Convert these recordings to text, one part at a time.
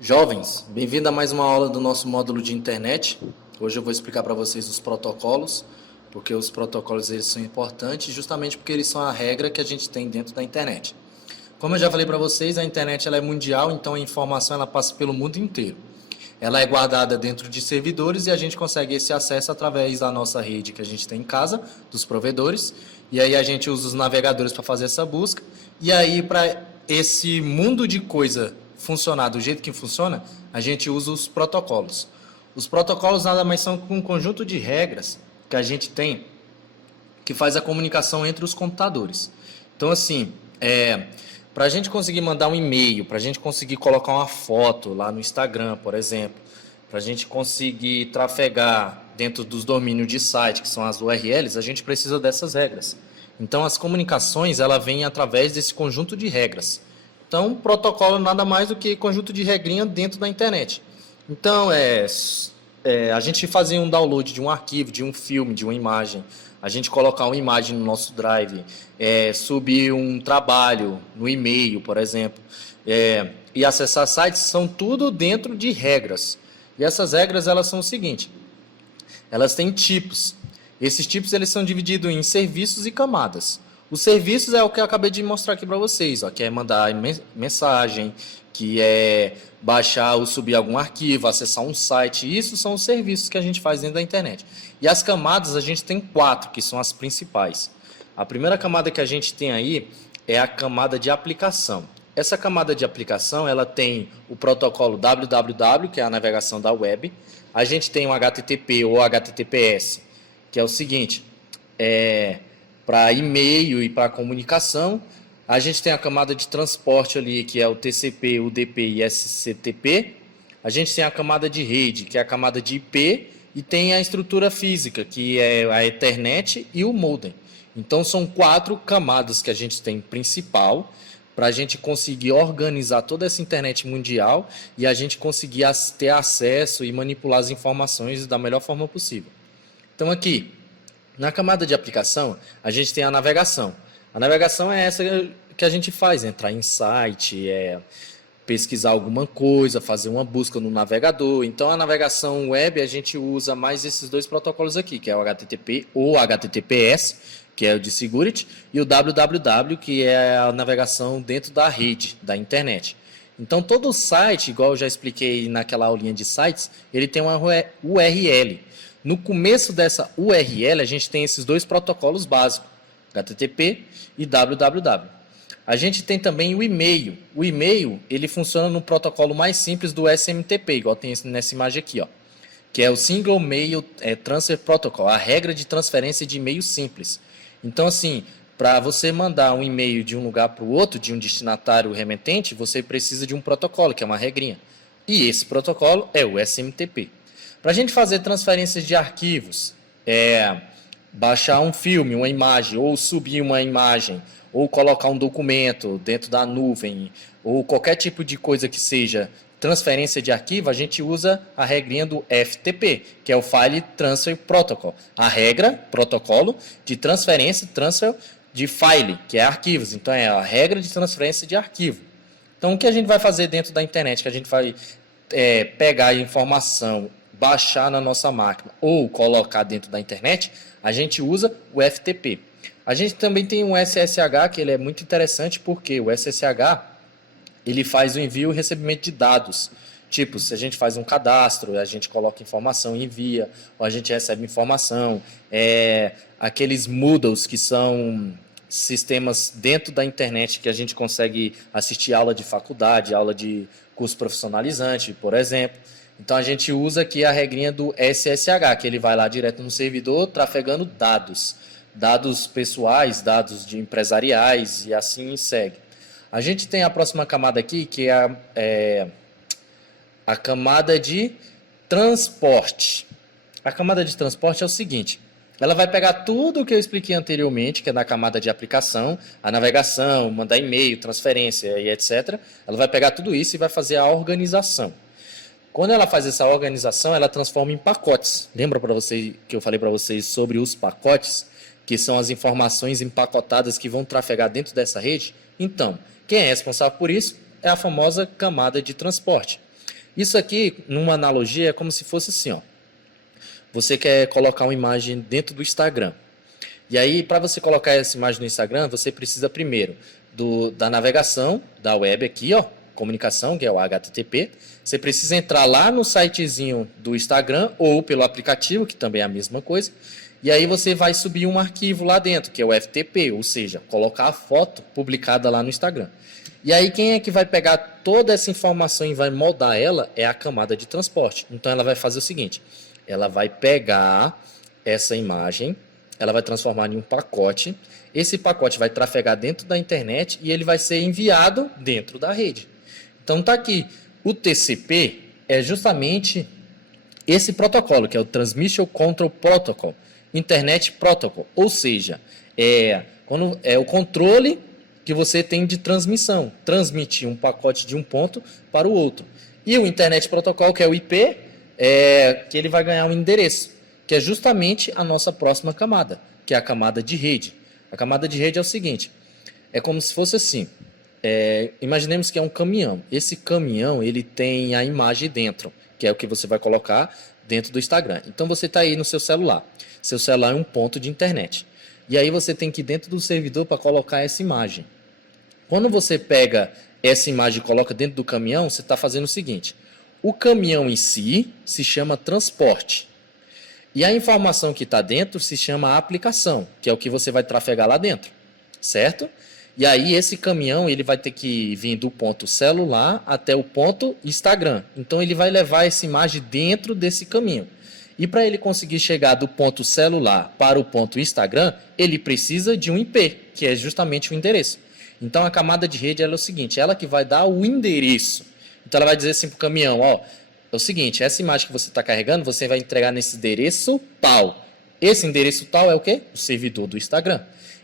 Jovens, bem-vindo a mais uma aula do nosso módulo de internet. Hoje eu vou explicar para vocês os protocolos, porque os protocolos eles são importantes justamente porque eles são a regra que a gente tem dentro da internet. Como eu já falei para vocês, a internet ela é mundial, então a informação ela passa pelo mundo inteiro. Ela é guardada dentro de servidores e a gente consegue esse acesso através da nossa rede que a gente tem em casa, dos provedores, e aí a gente usa os navegadores para fazer essa busca. E aí, para esse mundo de coisa funcionar do jeito que funciona, a gente usa os protocolos. Os protocolos nada mais são que um conjunto de regras que a gente tem que faz a comunicação entre os computadores. Então, assim, para a gente conseguir mandar um e-mail, para a gente conseguir colocar uma foto lá no Instagram, por exemplo, para a gente conseguir trafegar dentro dos domínios de site, que são as URLs, a gente precisa dessas regras. Então, as comunicações ela vêm através desse conjunto de regras. Então, protocolo nada mais do que conjunto de regrinha dentro da internet. Então, a gente fazer um download de um arquivo, de um filme, de uma imagem, a gente colocar uma imagem no nosso drive, subir um trabalho no e-mail, por exemplo, e acessar sites, são tudo dentro de regras. E essas regras elas são o seguinte: elas têm tipos. Esses tipos eles são divididos em serviços e camadas. Os serviços é o que eu acabei de mostrar aqui para vocês, ó, que é mandar mensagem, que é baixar ou subir algum arquivo, acessar um site. Isso são os serviços que a gente faz dentro da internet. E as camadas a gente tem 4, que são as principais. A primeira camada que a gente tem aí é a camada de aplicação. Essa camada de aplicação ela tem o protocolo www, que é a navegação da web. A gente tem o HTTP ou HTTPS, que é o seguinte, para e-mail e para comunicação. A gente tem a camada de transporte ali, que é o TCP, UDP e SCTP. A gente tem a camada de rede, que é a camada de IP, e tem a estrutura física, que é a Ethernet e o modem. Então, são 4 camadas que a gente tem principal, para a gente conseguir organizar toda essa internet mundial e a gente conseguir ter acesso e manipular as informações da melhor forma possível. Então, aqui, na camada de aplicação, a gente tem a navegação. A navegação é essa que a gente faz, entrar em site, pesquisar alguma coisa, fazer uma busca no navegador. Então, a navegação web, a gente usa mais esses 2 protocolos aqui, que é o HTTP ou HTTPS, que é o de security, e o www, que é a navegação dentro da rede, da internet. Então, todo site, igual eu já expliquei naquela aulinha de sites, ele tem uma URL. No começo dessa URL, a gente tem esses 2 protocolos básicos, HTTP e www. A gente tem também o e-mail. O e-mail ele funciona no protocolo mais simples do SMTP, igual tem nessa imagem aqui, ó, que é o Single Mail Transfer Protocol, a regra de transferência de e-mail simples. Então, assim, para você mandar um e-mail de um lugar para o outro, de um destinatário remetente, você precisa de um protocolo, que é uma regrinha. E esse protocolo é o SMTP. Para a gente fazer transferências de arquivos, baixar um filme, uma imagem, ou subir uma imagem, ou colocar um documento dentro da nuvem, ou qualquer tipo de coisa que seja transferência de arquivo, a gente usa a regrinha do FTP, que é o File Transfer Protocol. A regra, protocolo de transferência, transfer de file, que é arquivos. Então, é a regra de transferência de arquivo. Então, o que a gente vai fazer dentro da internet? Que a gente vai pegar a informação, baixar na nossa máquina ou colocar dentro da internet, a gente usa o FTP. A gente também tem um SSH, que ele é muito interessante, porque o SSH ele faz o envio e recebimento de dados. Tipo, se a gente faz um cadastro, a gente coloca informação e envia, ou a gente recebe informação. Aqueles Moodles, que são sistemas dentro da internet que a gente consegue assistir aula de faculdade, aula de curso profissionalizante, por exemplo. Então, a gente usa aqui a regrinha do SSH, que ele vai lá direto no servidor, trafegando dados. Dados pessoais, dados de empresariais e assim segue. A gente tem a próxima camada aqui, que é a camada de transporte. A camada de transporte é o seguinte: ela vai pegar tudo o que eu expliquei anteriormente, que é na camada de aplicação, a navegação, mandar e-mail, transferência e etc. Ela vai pegar tudo isso e vai fazer a organização. Quando ela faz essa organização, ela transforma em pacotes. Lembra para vocês que eu falei para vocês sobre os pacotes, que são as informações empacotadas que vão trafegar dentro dessa rede? Então, quem é responsável por isso é a famosa camada de transporte. Isso aqui, numa analogia, é como se fosse assim, ó. Você quer colocar uma imagem dentro do Instagram. E aí, para você colocar essa imagem no Instagram, você precisa primeiro da navegação da web aqui, ó, comunicação, que é o HTTP. Você precisa entrar lá no sitezinho do Instagram ou pelo aplicativo, que também é a mesma coisa. E aí você vai subir um arquivo lá dentro, que é o FTP, ou seja, colocar a foto publicada lá no Instagram. E aí quem é que vai pegar toda essa informação e vai moldar ela é a camada de transporte. Então ela vai fazer o seguinte, ela vai pegar essa imagem, ela vai transformar em um pacote, esse pacote vai trafegar dentro da internet e ele vai ser enviado dentro da rede. Então tá aqui, o TCP é justamente esse protocolo, que é o Transmission Control Protocol, Internet Protocol, ou seja, é o controle que você tem de transmissão, transmitir um pacote de um ponto para o outro. E o Internet Protocol, que é o IP, que ele vai ganhar um endereço, que é justamente a nossa próxima camada, que é a camada de rede. A camada de rede é o seguinte, é como se fosse assim, imaginemos que é um caminhão. Esse caminhão ele tem a imagem dentro, que é o que você vai colocar dentro do Instagram. Então você está aí no seu celular. Seu celular é um ponto de internet. E aí você tem que ir dentro do servidor para colocar essa imagem. Quando você pega essa imagem e coloca dentro do caminhão, você está fazendo o seguinte. O caminhão em si se chama transporte. E a informação que está dentro se chama aplicação, que é o que você vai trafegar lá dentro. Certo? E aí esse caminhão ele vai ter que vir do ponto celular até o ponto Instagram. Então ele vai levar essa imagem dentro desse caminho. E para ele conseguir chegar do ponto celular para o ponto Instagram, ele precisa de um IP, que é justamente o endereço. Então a camada de rede é o seguinte, ela que vai dar o endereço. Então ela vai dizer assim para o caminhão, ó, é o seguinte, essa imagem que você está carregando, você vai entregar nesse endereço tal. Esse endereço tal é o quê? O servidor do Instagram.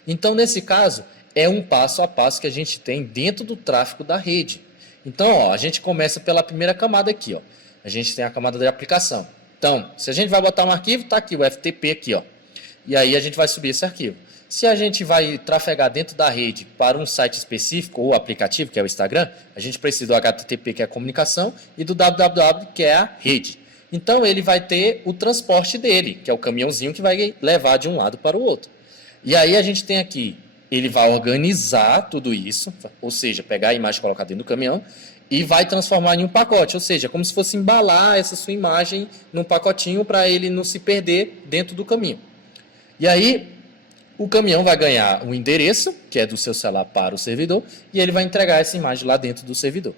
Então nesse caso, é um passo a passo que a gente tem dentro do tráfego da rede. Então, ó, a gente começa pela primeira camada aqui, ó. A gente tem a camada de aplicação. Então, se a gente vai botar um arquivo, está aqui o FTP aqui, ó. E aí a gente vai subir esse arquivo. Se a gente vai trafegar dentro da rede para um site específico ou aplicativo, que é o Instagram, a gente precisa do HTTP, que é a comunicação, e do www, que é a rede. Então, ele vai ter o transporte dele, que é o caminhãozinho que vai levar de um lado para o outro. E aí a gente tem aqui, ele vai organizar tudo isso, ou seja, pegar a imagem e colocar dentro do caminhão, e vai transformar em um pacote, ou seja, como se fosse embalar essa sua imagem num pacotinho para ele não se perder dentro do caminho. E aí, o caminhão vai ganhar um endereço, que é do seu celular para o servidor, e ele vai entregar essa imagem lá dentro do servidor.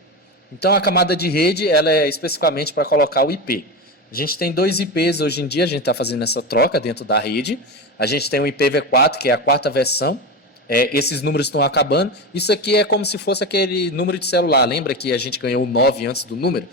Então, a camada de rede ela é especificamente para colocar o IP. A gente tem 2 IPs hoje em dia, a gente está fazendo essa troca dentro da rede. A gente tem o IPv4, que é a 4ª versão. Esses números estão acabando. Isso aqui é como se fosse aquele número de celular. Lembra que a gente ganhou o 9 antes do número?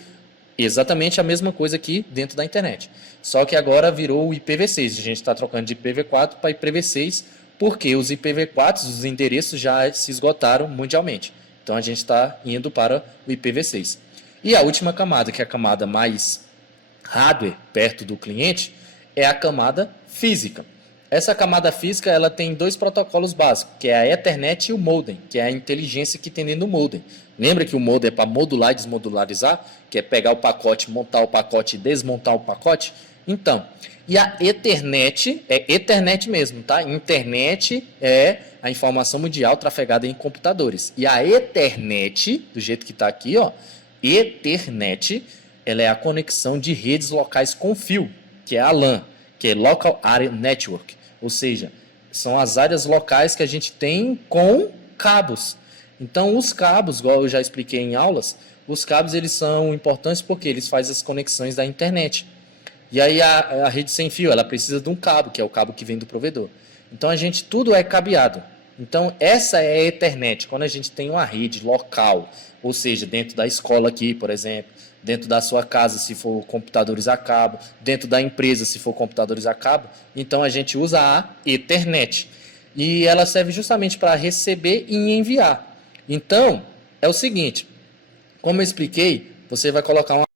Exatamente a mesma coisa aqui dentro da internet. Só que agora virou o IPv6. A gente está trocando de IPv4 para IPv6 porque os IPv4, os endereços já se esgotaram mundialmente. Então a gente está indo para o IPv6. E a última camada, que é a camada mais hardware, perto do cliente, é a camada física. Essa camada física ela tem 2 protocolos básicos, que é a Ethernet e o modem, que é a inteligência que tem dentro do modem. Lembra que o modem é para modular e desmodularizar, que é pegar o pacote, montar o pacote e desmontar o pacote? Então, e a Ethernet, é Ethernet mesmo, tá? Internet é a informação mundial trafegada em computadores. E a Ethernet, do jeito que está aqui, ó, Ethernet, ela é a conexão de redes locais com fio, que é a LAN, que é Local Area Network. Ou seja, são as áreas locais que a gente tem com cabos. Então, os cabos, igual eu já expliquei em aulas, os cabos eles são importantes porque eles fazem as conexões da internet. E aí a rede sem fio, ela precisa de um cabo, que é o cabo que vem do provedor. Então, tudo é cabeado. Então, essa é a Ethernet, quando a gente tem uma rede local, ou seja, dentro da escola aqui, por exemplo, dentro da sua casa, se for computadores a cabo, dentro da empresa, se for computadores a cabo, então a gente usa a Ethernet. E ela serve justamente para receber e enviar. Então, é o seguinte, como eu expliquei, você vai colocar uma